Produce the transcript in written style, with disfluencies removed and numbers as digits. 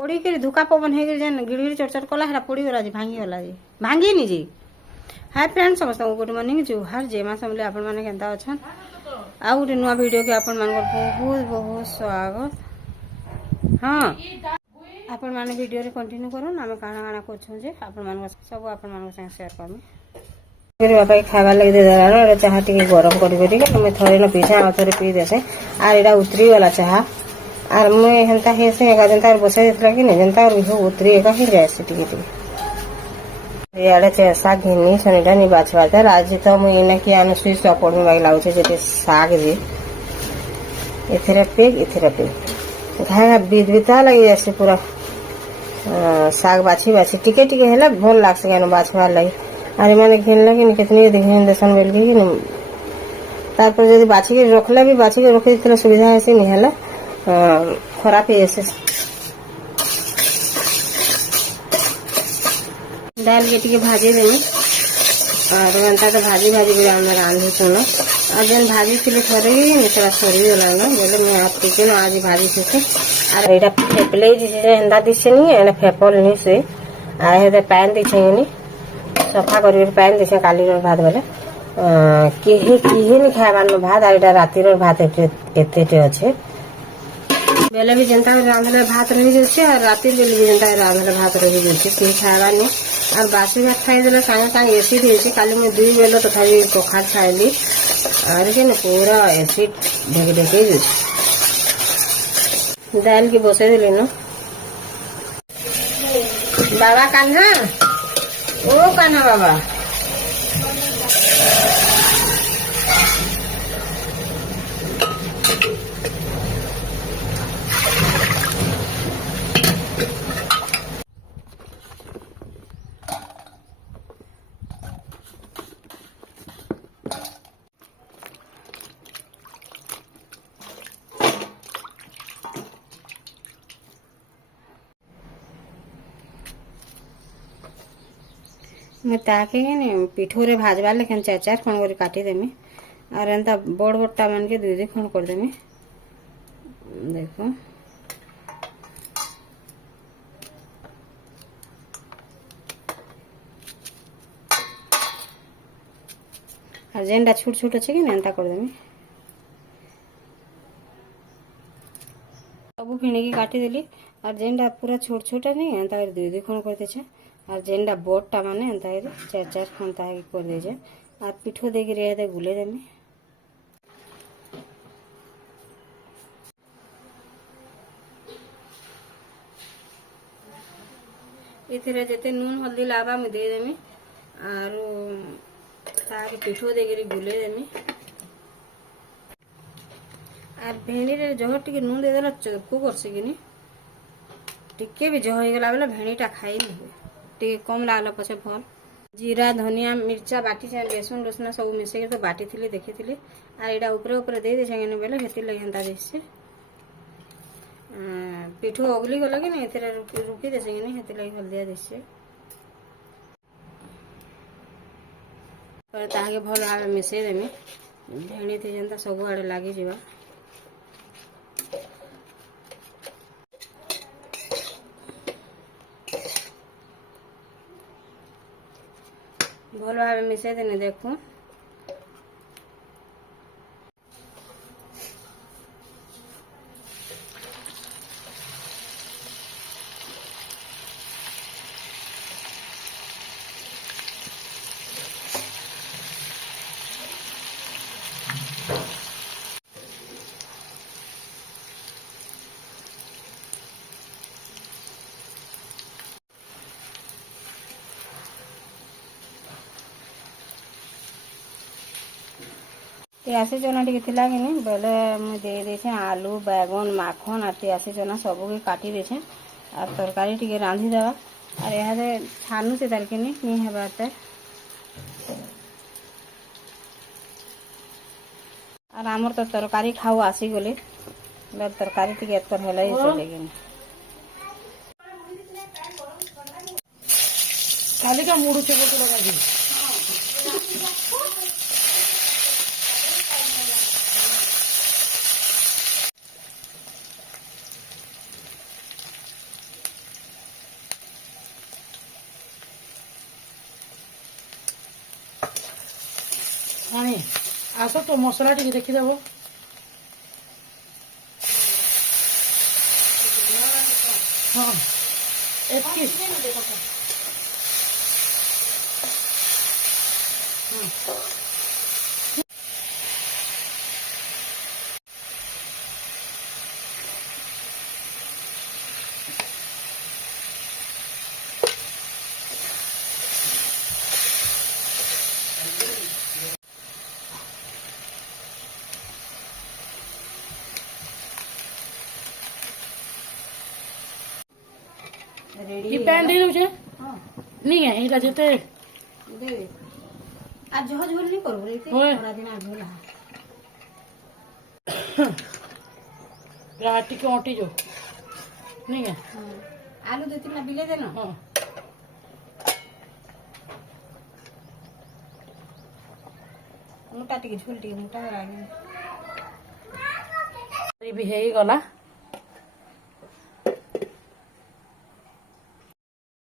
पोड़ी के धुका पवन है जेन गिड़गिड़ी चरचर कला है पोड़ी गला जी भांगी गला जी भांगी नी जी। हाय फ्रेंड समस्त गुड मॉर्निंग जुहार जेमा समले आपण माने केनता अछन आ गुटे नुआ वीडियो के आपण मान बहुत बहुत स्वागत। हाँ आपण माने वीडियो रे कंटिन्यू करन आमे काना काना करछो जे आपण मान सब आपण मान संग शेयर करमी मेरे बापा के खावा लगे दे दरा चाह टिके गरम करी मैं थरे न पीछे आ थरे पी देसे आर एटा उतरी वाला चाह आर मैं हेंता हेसे एका जनता बसे देतला कि नहीं जनता हो उतरी एका ही जायसे टिके टिके याडे से साग घिनी सनीटा नि बाछवाता आज तो मैं इना कि आन सुई सपोर्ट में बाई लाउछे जेते साग जे एथरे पे घाना बिदबिता लगे जैसे पूरा साग बाछी बाछी टिके टिके हेला भल लागसे गानो बाछवा लगे अरे मैंने घिन लगे कितनी देखिए दर्शन बेल की तारपर जब बाछी के रखला भी बाछी के रखे इतना सुविधा ऐसे नहीं है खराब ही ऐसे दाल के टिके भाजी देनी और घंटा तो भाजी भाजी भी रांधे सुनो और जन भाजी थी थोड़े ही थोड़ा सरी गला बोले मैं आप टिके ना आज भाजी से और यहाँ फेपले एंदा दिशे नहीं है फेपल नहीं से आए पैन दीछे नहीं सफा कर पैन दीछे काली भात बोले किहे नहीं खाबार भात आ रातिर भात एते अच्छे बेले भी जनता रांधले भात रही जाए और रातिर बेले भी जनता रांधले भात रही जाए किए खाबार नहीं और बासी भात खाई सागे सागे एसिड हो काली मैं 2 बेल तथापि कखार खाइली और के पूरा एसिड ढेके ढेके दाल की बसई दिली न बाबा कान्हा ओ कान्हा बाबा मैं ताके पिठोरे भाजवा लेकिन 4 खंड कर काटी देमी और एंता बड़ बड़टा मान के 2 खंड कर देमी देखो और जेनटा छोट छोट अच्छे कि एंता कर देमी सब फिणी की काटी देली और जेनटा पूरा छोट छोट नहीं एंता 2 खंड कर देछे और जेनटा बोटटा माने एंता 4 खंड ताकि कर देछे और पिठो देके रे गुले देमी इथे जेते नून हल्दी लाबा में दे देमी और ताकि पिठो देके गुले देमी और भेणी रे जह टिके नून दे देला चरकू करसे कि टिके भी जह हो गला बेला भेणीटा खाई नहीं हुए टिके कम लागला पछे भल जीरा धनिया मिर्चा बाटी लहसुन रसुन सब मिसे तो बाटी थी देखी थी और यहाँ ऊपर ऊपर दे देछे बेले हेती लगे हेंता देछे पिठो अगली गला कि नहीं एते रुकी देछे कि नहीं हेती लगे हल्दिया देछे पर ताके भल भाव मिसे देमी भेणी थी जनता सब आड़े लगी जीवा भल भाव मिसे देने देखो तियासी चना टी थी कि बोले मुझे दे आलू बैगन माखन और तियासी चना सब काटी देछे और तरकारी टी रांधि देवा और यहाँ छानु से तार नहीं हेबार और आमर तो तरकारी खाऊ आसी गले तरकारी टी एतर है चले खाली का मुड़ से लगा ଆଣି ଆସ ତ ମସଲା ଟିକେ ଦେଖିଦେବ। ହଁ ଏତିକି ରେଡି ଇ ପ୍ୟାନ୍ ଦେଇ ଦଉଛେ ହଁ नहीं है इला जेते दे आज झोल झोल नहीं करू रे होय। थोड़ा दिन आज झोल राटी के ओटी जो नहीं है आलू दे तीन बिले दे ना हाँ मोटा टिके झोल टिके मोटा लागे भी है गला